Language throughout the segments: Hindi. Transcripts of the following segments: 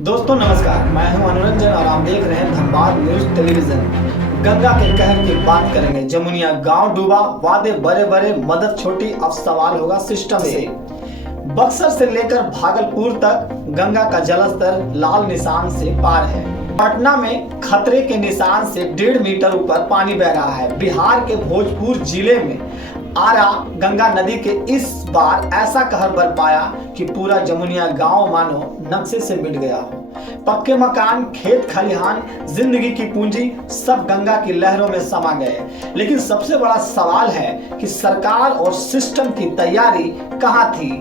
दोस्तों नमस्कार, मैं हूं अनुरंजन और आप देख रहे हैं धनबाद न्यूज टेलीविजन। गंगा के कहर की बात करेंगे। जमुनिया गांव डूबा, वादे बड़े बड़े, मदद छोटी, अब सवाल होगा सिस्टम से। बक्सर से लेकर भागलपुर तक गंगा का जलस्तर लाल निशान से पार है। पटना में खतरे के निशान से 1.5 मीटर ऊपर पानी बह रहा है। बिहार के भोजपुर जिले में आरा गंगा नदी के इस बार ऐसा कहर बरपाया कि पूरा जमुनिया गांव मानो नक्शे से मिट गया हो। पक्के मकान, खेत खलिहान, जिंदगी की पूंजी सब गंगा की लहरों में समा गए। लेकिन सबसे बड़ा सवाल है कि सरकार और सिस्टम की तैयारी कहां थी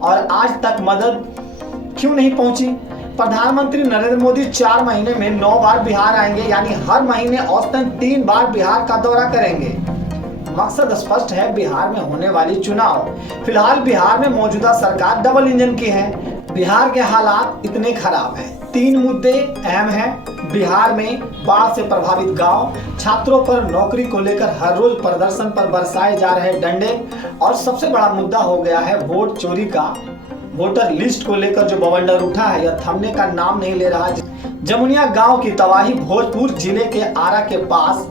और आज तक मदद क्यों नहीं पहुंची। प्रधानमंत्री नरेंद्र मोदी 4 महीने में 9 बार बिहार आएंगे, यानी हर महीने औसतन 3 बार बिहार का दौरा करेंगे। मकसद स्पष्ट है, बिहार में होने वाली चुनाव। फिलहाल बिहार में मौजूदा सरकार डबल इंजन की है। बिहार के हालात इतने खराब हैं। 3 मुद्दे अहम हैं बिहार में। बाढ़ से प्रभावित गांव, छात्रों पर नौकरी को लेकर हर रोज प्रदर्शन पर बरसाए जा रहे डंडे, और सबसे बड़ा मुद्दा हो गया है वोट चोरी का। वोटर लिस्ट को लेकर जो बवंडर उठा है, यह थमने का नाम नहीं ले रहा। जमुनिया गांव की तबाही। भोजपुर जिले के आरा के पास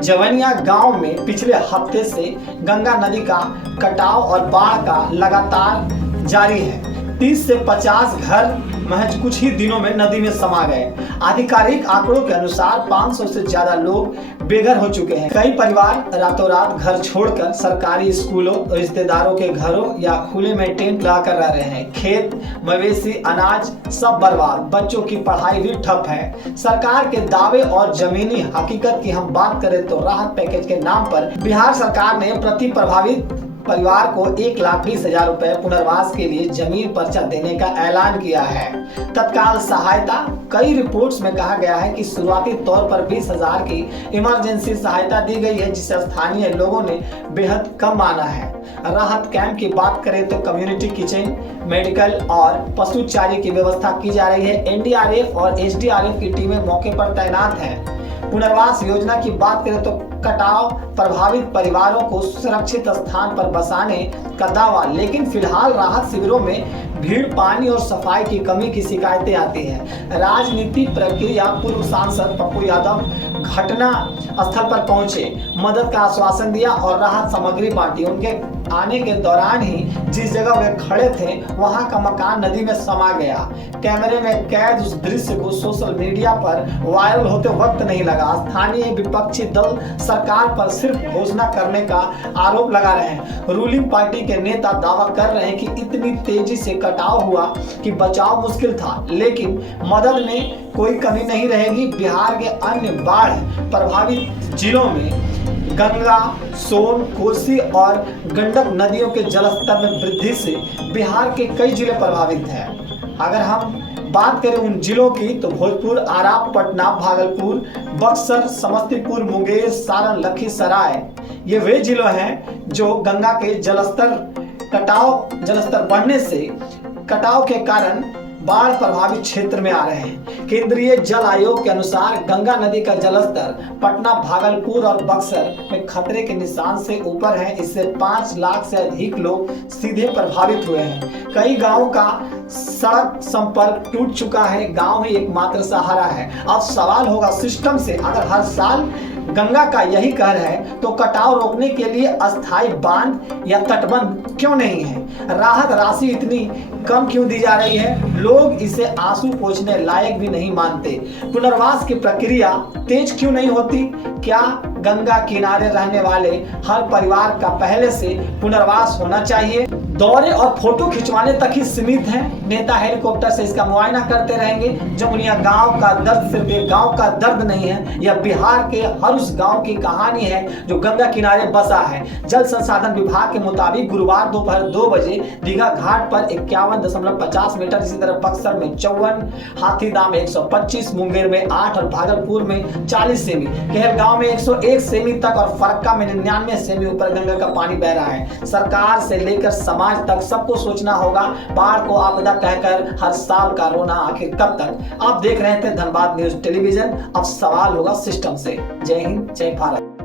जवनिया गांव में पिछले हफ्ते से गंगा नदी का कटाव और बाढ़ का लगातार जारी है। 30 से 50 घर महज कुछ ही दिनों में नदी में समा गए। आधिकारिक आंकड़ों के अनुसार 500 से ज्यादा लोग बेघर हो चुके हैं। कई परिवार रातों रात घर छोड़कर सरकारी स्कूलों, रिश्तेदारों के घरों या खुले में टेंट लगाकर रह रहे हैं। खेत, मवेशी, अनाज सब बर्बाद। बच्चों की पढ़ाई भी ठप है। सरकार के दावे और जमीनी हकीकत की हम बात करें तो राहत पैकेज के नाम पर बिहार सरकार ने प्रति प्रभावित परिवार को 1,20,000 रुपए पुनर्वास के लिए जमीन पर्चा देने का ऐलान किया है। तत्काल सहायता। कई रिपोर्ट्स में कहा गया है कि शुरुआती तौर पर 20,000 की इमरजेंसी सहायता दी गई है, जिसे स्थानीय लोगों ने बेहद कम माना है। राहत कैंप की बात करें तो कम्युनिटी किचन, मेडिकल और पशु चारे की व्यवस्था की जा रही है। एनडीआरएफ और एसडीआरएफ की टीमें मौके पर तैनात हैं। पुनर्वास योजना की बात करें तो कटाव प्रभावित परिवारों को सुरक्षित स्थान पर बसाने का दावा, लेकिन फिलहाल राहत शिविरों में भीड़, पानी और सफाई की कमी की शिकायतें आती हैं। राजनीति प्रक्रिया। पूर्व सांसद पप्पू यादव घटना स्थल पर पहुंचे, मदद का आश्वासन दिया और राहत सामग्री बांटी। उनके आने के दौरान ही जिस जगह वे खड़े थे वहां का मकान नदी में समा गया। कैमरे में कैद उस दृश्य को सोशल मीडिया पर वायरल होते वक्त नहीं लगा। स्थानीय विपक्षी दल सरकार पर सिर्फ घोषणा करने का आरोप लगा रहे हैं। रूलिंग पार्टी के नेता दावा कर रहे हैं कि इतनी तेजी से कटाव हुआ कि बचाव मुश्किल था, लेकिन मदद में कोई कमी नहीं रहेगी। बिहार के अन्य बाढ़ प्रभावित जिलों में गंगा, सोन, कोसी और गंडक नदियों के जलस्तर में वृद्धि से बिहार के कई जिले प्रभावित हैं। अगर हम बात करें उन जिलों की तो भोजपुर, आरा, पटना, भागलपुर, बक्सर, समस्तीपुर, मुंगेर, सारण, लखीसराय, ये वे जिले हैं जो गंगा के जलस्तर बढ़ने से कटाव के कारण बाढ़ प्रभावित क्षेत्र में आ रहे हैं। केंद्रीय जल आयोग के अनुसार गंगा नदी का जलस्तर पटना, भागलपुर और बक्सर में खतरे के निशान से ऊपर है। इससे 5 लाख से अधिक लोग सीधे प्रभावित हुए हैं। कई गांवों का सड़क संपर्क टूट चुका है। गांव ही एकमात्र सहारा है। अब सवाल होगा सिस्टम से। अगर हर साल गंगा का यही कहर है तो कटाव रोकने के लिए अस्थायी बांध या तटबंध क्यों नहीं है? राहत राशि इतनी कम क्यों दी जा रही है? लोग इसे आंसू पोंछने लायक भी नहीं मानते। पुनर्वास की प्रक्रिया तेज क्यों नहीं होती? क्या गंगा किनारे रहने वाले हर परिवार का पहले से पुनर्वास होना चाहिए? दौरे और फोटो खिंचवाने तक ही सीमित हैं। नेता हेलीकॉप्टर से इसका मुआयना करते रहेंगे। जमुनिया गांव का दर्द सिर्फ एक गांव का दर्द नहीं है, यह बिहार के हर उस गांव की कहानी है जो गंगा किनारे बसा है। जल संसाधन विभाग के मुताबिक गुरुवार दोपहर 2 बजे दीघा घाट पर 51.50 मीटर, इसी तरह बक्सर में 54, हाथीदह में 125, मुंगेर में 8 और भागलपुर में 40 सेमी, कहलगांव में 101 सेमी तक और फरक्का में 99 सेमी ऊपर गंगा का पानी बह रहा है। सरकार से लेकर समाज तक सबको सोचना होगा। बाढ़ को आपदा कहकर हर साल का रोना आखिर कब तक? आप देख रहे थे धनबाद न्यूज टेलीविजन। अब सवाल होगा सिस्टम से। जय हिंद, जय भारत।